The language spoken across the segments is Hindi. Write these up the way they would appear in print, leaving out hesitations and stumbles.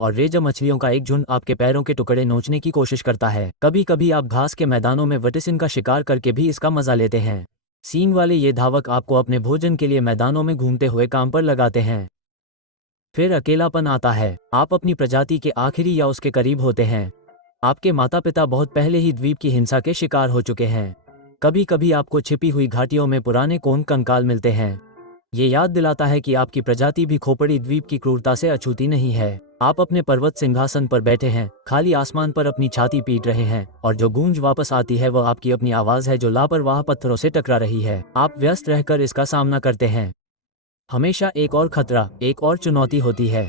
और रेजर मछलियों का एक झुंड आपके पैरों के टुकड़े नोचने की कोशिश करता है। कभी कभी आप घास के मैदानों में वटिसिन का शिकार करके भी इसका मजा लेते हैं। सींग वाले ये धावक आपको अपने भोजन के लिए मैदानों में घूमते हुए काम पर लगाते हैं। फिर अकेलापन आता है। आप अपनी प्रजाति के आखिरी या उसके करीब होते हैं। आपके माता पिता बहुत पहले ही द्वीप की हिंसा के शिकार हो चुके हैं। कभी कभी आपको छिपी हुई घाटियों में पुराने कोन कंकाल मिलते हैं। ये याद दिलाता है कि आपकी प्रजाति भी खोपड़ी द्वीप की क्रूरता से अछूती नहीं है। आप अपने पर्वत सिंहासन पर बैठे हैं, खाली आसमान पर अपनी छाती पीट रहे हैं, और जो गूंज वापस आती है वह आपकी अपनी आवाज है जो लापरवाह पत्थरों से टकरा रही है। आप व्यस्त रहकर इसका सामना करते हैं। हमेशा एक और खतरा, एक और चुनौती होती है।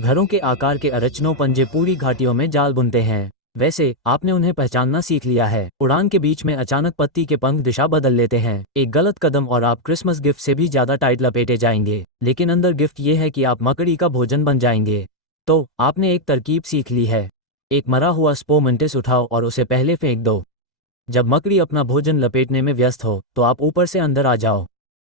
घरों के आकार के अरचनों पंजे पूरी घाटियों में जाल बुनते हैं। वैसे आपने उन्हें पहचानना सीख लिया है। उड़ान के बीच में अचानक पत्ती के पंख दिशा बदल लेते हैं। एक गलत कदम और आप क्रिसमस गिफ्ट से भी ज्यादा टाइट लपेटे जाएंगे। लेकिन अंदर गिफ्ट ये है कि आप मकड़ी का भोजन बन जाएंगे। तो आपने एक तरकीब सीख ली है। एक मरा हुआ स्पो मंटिस उठाओ और उसे पहले फेंक दो। जब मकड़ी अपना भोजन लपेटने में व्यस्त हो तो आप ऊपर से अंदर आ जाओ।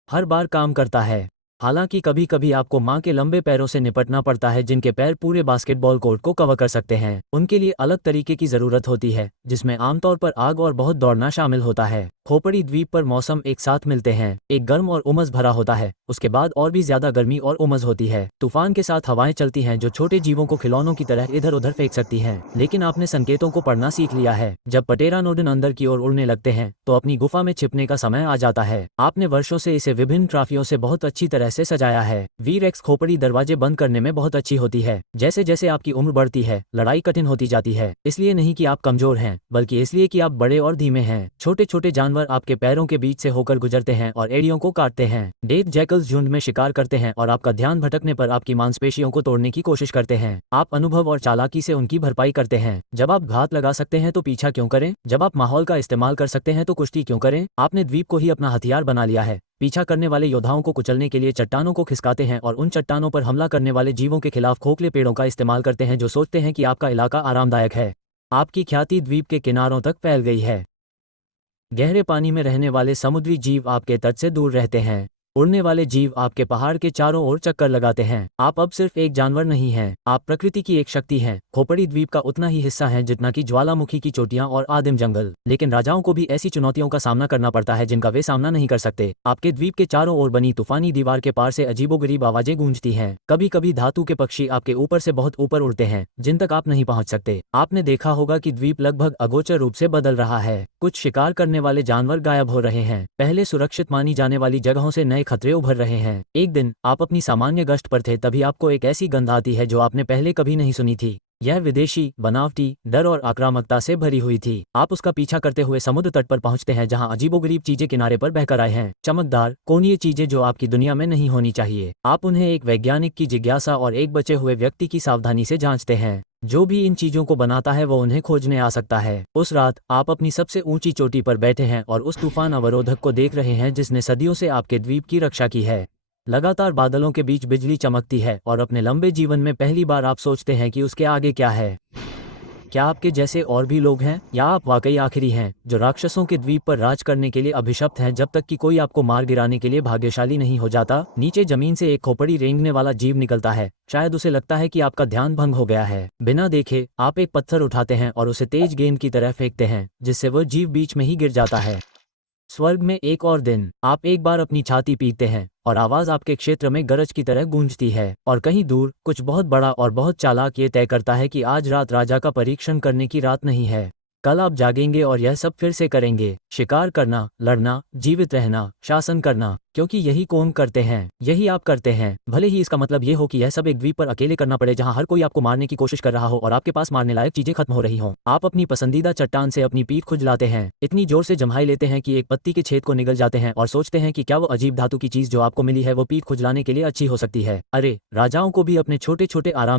हर बार काम करता है। हालांकि कभी कभी आपको मां के लंबे पैरों से निपटना पड़ता है जिनके पैर पूरे बास्केटबॉल कोर्ट को कवर कर सकते हैं। उनके लिए अलग तरीके की जरूरत होती है जिसमें आमतौर पर आग और बहुत दौड़ना शामिल होता है। खोपड़ी द्वीप पर मौसम एक साथ मिलते हैं। एक गर्म और उमस भरा होता है, उसके बाद और भी ज्यादा गर्मी और उमस होती है। तूफान के साथ हवाएं चलती हैं जो छोटे जीवों को खिलौनों की तरह इधर उधर फेंक सकती हैं। लेकिन आपने संकेतों को पढ़ना सीख लिया है। जब पटेरानोडन अंदर की ओर उड़ने लगते हैं तो अपनी गुफा में छिपने का समय आ जाता है। आपने वर्षों से इसे विभिन्न ट्रॉफियों से बहुत अच्छी तरह से सजाया है। वीरेक्स खोपड़ी दरवाजे बंद करने में बहुत अच्छी होती है। जैसे जैसे आपकी उम्र बढ़ती है लड़ाई कठिन होती जाती है। इसलिए नहीं कि आप कमजोर हैं, बल्कि इसलिए कि आप बड़े और धीमे हैं। छोटे छोटे जानवर आपके पैरों के बीच से होकर गुजरते हैं और एड़ियों को काटते हैं। डेथ जैकल्स झुंड में शिकार करते हैं और आपका ध्यान भटकने पर आपकी मांसपेशियों को तोड़ने की कोशिश करते हैं। आप अनुभव और चालाकी से उनकी भरपाई करते हैं। जब आप घात लगा सकते हैं तो पीछा क्यों करें? जब आप माहौल का इस्तेमाल कर सकते हैं तो कुश्ती क्यों करें? आपने द्वीप को ही अपना हथियार बना लिया है। पीछा करने वाले योद्धाओं को कुचलने के लिए चट्टानों को खिसकाते हैं और उन चट्टानों पर हमला करने वाले जीवों के खिलाफ खोखले पेड़ों का इस्तेमाल करते हैं जो सोचते हैं कि आपका इलाका आरामदायक है। आपकी ख्याति द्वीप के किनारों तक फैल गई है। गहरे पानी में रहने वाले समुद्री जीव आपके तट से दूर रहते हैं। उड़ने वाले जीव आपके पहाड़ के चारों ओर चक्कर लगाते हैं। आप अब सिर्फ एक जानवर नहीं हैं, आप प्रकृति की एक शक्ति हैं। खोपड़ी द्वीप का उतना ही हिस्सा है जितना कि ज्वालामुखी की चोटियां और आदिम जंगल। लेकिन राजाओं को भी ऐसी चुनौतियों का सामना करना पड़ता है जिनका वे सामना नहीं कर सकते। आपके द्वीप के चारों ओर बनी तूफानी दीवार के पार से अजीबोगरीब आवाजें गूंजती हैं। कभी कभी धातु के पक्षी आपके ऊपर से बहुत ऊपर उड़ते हैं जिन तक आप नहीं पहुंच सकते। आपने देखा होगा कि द्वीप लगभग अगोचर रूप से बदल रहा है। कुछ शिकार करने वाले जानवर गायब हो रहे हैं। पहले सुरक्षित मानी जाने वाली जगहों से नए खतरे उभर रहे हैं। एक दिन आप अपनी सामान्य गश्त पर थे, तभी आपको एक ऐसी गंध आती है जो आपने पहले कभी नहीं सुनी थी। यह विदेशी, बनावटी, डर और आक्रामकता से भरी हुई थी। आप उसका पीछा करते हुए समुद्र तट पर पहुंचते हैं जहां अजीबोगरीब चीजें किनारे पर बहकर आए हैं। चमकदार, कोणीय चीजें जो आपकी दुनिया में नहीं होनी चाहिए। आप उन्हें एक वैज्ञानिक की जिज्ञासा और एक बचे हुए व्यक्ति की सावधानी से जांचते हैं। जो भी इन चीजों को बनाता है वो उन्हें खोजने आ सकता है। उस रात आप अपनी सबसे ऊंची चोटी पर बैठे हैं और उस तूफान अवरोधक को देख रहे हैं जिसने सदियों से आपके द्वीप की रक्षा की है। लगातार बादलों के बीच बिजली चमकती है और अपने लंबे जीवन में पहली बार आप सोचते हैं कि उसके आगे क्या है। क्या आपके जैसे और भी लोग हैं, या आप वाकई आखिरी हैं जो राक्षसों के द्वीप पर राज करने के लिए अभिशप्त हैं जब तक कि कोई आपको मार गिराने के लिए भाग्यशाली नहीं हो जाता? नीचे जमीन से एक खोपड़ी रेंगने वाला जीव निकलता है। शायद उसे लगता है कि आपका ध्यान भंग हो गया है। बिना देखे आप एक पत्थर उठाते हैं और उसे तेज गेंद की तरह फेंकते हैं जिससे वह जीव बीच में ही गिर जाता है। स्वर्ग में एक और दिन। आप एक बार अपनी छाती पीटते हैं और आवाज आपके क्षेत्र में गरज की तरह गूंजती है। और कहीं दूर कुछ बहुत बड़ा और बहुत चालाक ये तय करता है कि आज रात राजा का परीक्षण करने की रात नहीं है। कल आप जागेंगे और यह सब फिर से करेंगे। शिकार करना, लड़ना, जीवित रहना, शासन करना, क्योंकि यही कौन करते हैं, यही आप करते हैं। भले ही इसका मतलब ये हो कि यह सब एक द्वीप पर अकेले करना पड़े जहां हर कोई आपको मारने की कोशिश कर रहा हो और आपके पास मारने लायक चीजें खत्म हो रही हों। आप अपनी पसंदीदा चट्टान से अपनी पीठ खुजलाते हैं, इतनी जोर से जम्हाई लेते हैं कि एक पत्ती के छेद को निगल जाते हैं और सोचते हैं कि क्या वो अजीब धातु की चीज जो आपको मिली है वो पीठ खुजलाने के लिए अच्छी हो सकती है। अरे, राजाओं को भी अपने छोटे छोटे आराम